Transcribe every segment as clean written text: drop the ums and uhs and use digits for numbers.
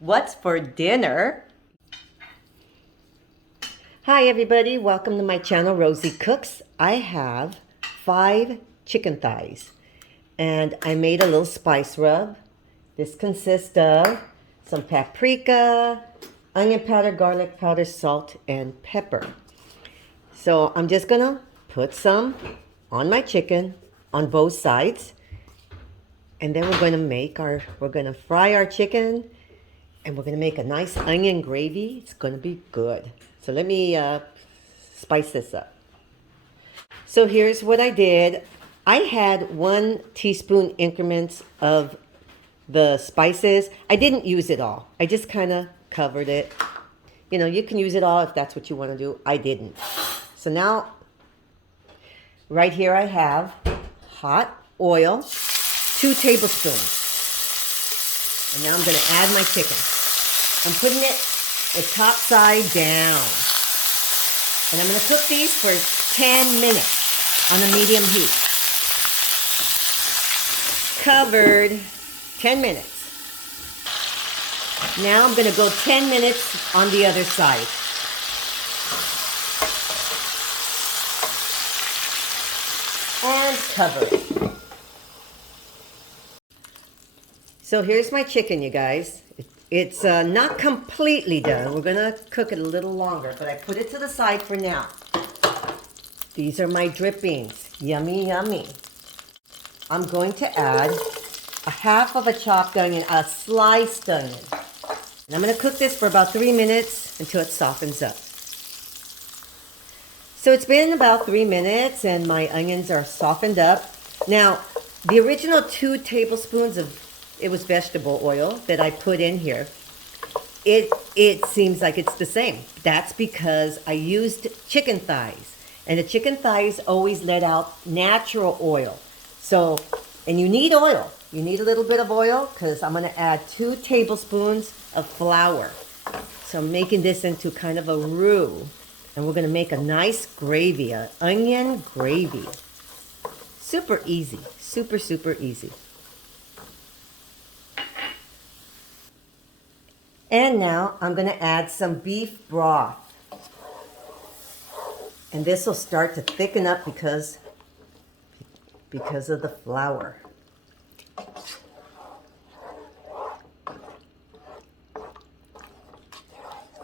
What's for dinner? Hi everybody, welcome to my channel, Rosie Cooks. I have 5 chicken thighs and I made a little spice rub. This consists of some paprika, onion powder, garlic powder, salt, and pepper. So I'm just gonna put some on my chicken on both sides. And then we're gonna fry our chicken and we're gonna make a nice onion gravy. It's gonna be good. So let me spice this up. So here's what I did. I had 1 teaspoon increments of the spices. I didn't use it all. I just kind of covered it. You know, you can use it all if that's what you want to do. I didn't. So now, right here I have hot oil, 2 tablespoons. And now I'm going to add my chicken. I'm putting it the top side down. And I'm going to cook these for 10 minutes on a medium heat. Covered 10 minutes. Now I'm going to go 10 minutes on the other side. And cover it. So here's my chicken, you guys. It's not completely done. We're gonna cook it a little longer, but I put it to the side for now. These are my drippings. Yummy, yummy. I'm going to add a half of a chopped onion, a sliced onion. And I'm gonna cook this for about 3 minutes until it softens up. So it's been about 3 minutes and my onions are softened up. Now, the original 2 tablespoons of it was vegetable oil that I put in here. It seems like it's the same. That's because I used chicken thighs. And the chicken thighs always let out natural oil. So, and you need oil. You need a little bit of oil because I'm going to add 2 tablespoons of flour. So I'm making this into kind of a roux. And we're going to make a nice gravy, an onion gravy. Super easy. Super, super easy. And now I'm going to add some beef broth. And this will start to thicken up because of the flour.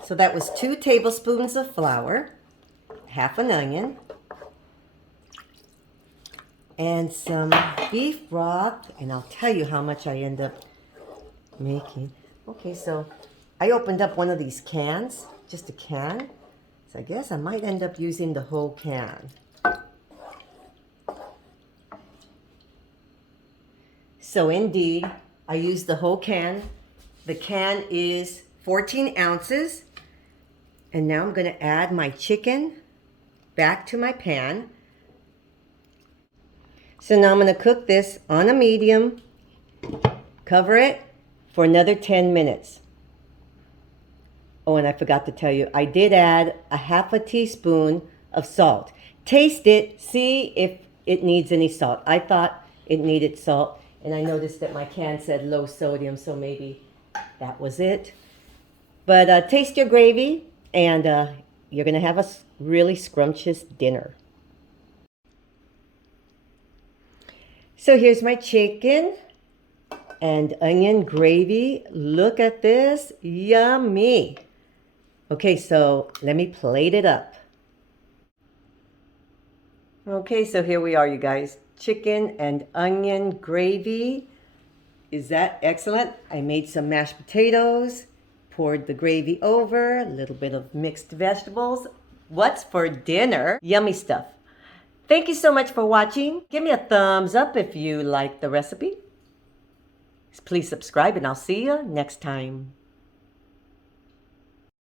So that was 2 tablespoons of flour, half an onion, and some beef broth. And I'll tell you how much I end up making. Okay, so I opened up one of these cans, just a can. So I guess I might end up using the whole can. So indeed, I used the whole can. The can is 14 ounces. And now I'm going to add my chicken back to my pan. So now I'm going to cook this on a medium, cover it for another 10 minutes. Oh, and I forgot to tell you, I did add a half a teaspoon of salt. Taste it, see if it needs any salt. I thought it needed salt, and I noticed that my can said low sodium, so maybe that was it. But taste your gravy, and you're going to have a really scrumptious dinner. So here's my chicken and onion gravy. Look at this, yummy. Okay, so let me plate it up. Okay, so here we are, you guys. Chicken and onion gravy. Is that excellent? I made some mashed potatoes, poured the gravy over, a little bit of mixed vegetables. What's for dinner? Yummy stuff. Thank you so much for watching. Give me a thumbs up if you like the recipe. Please subscribe and I'll see you next time.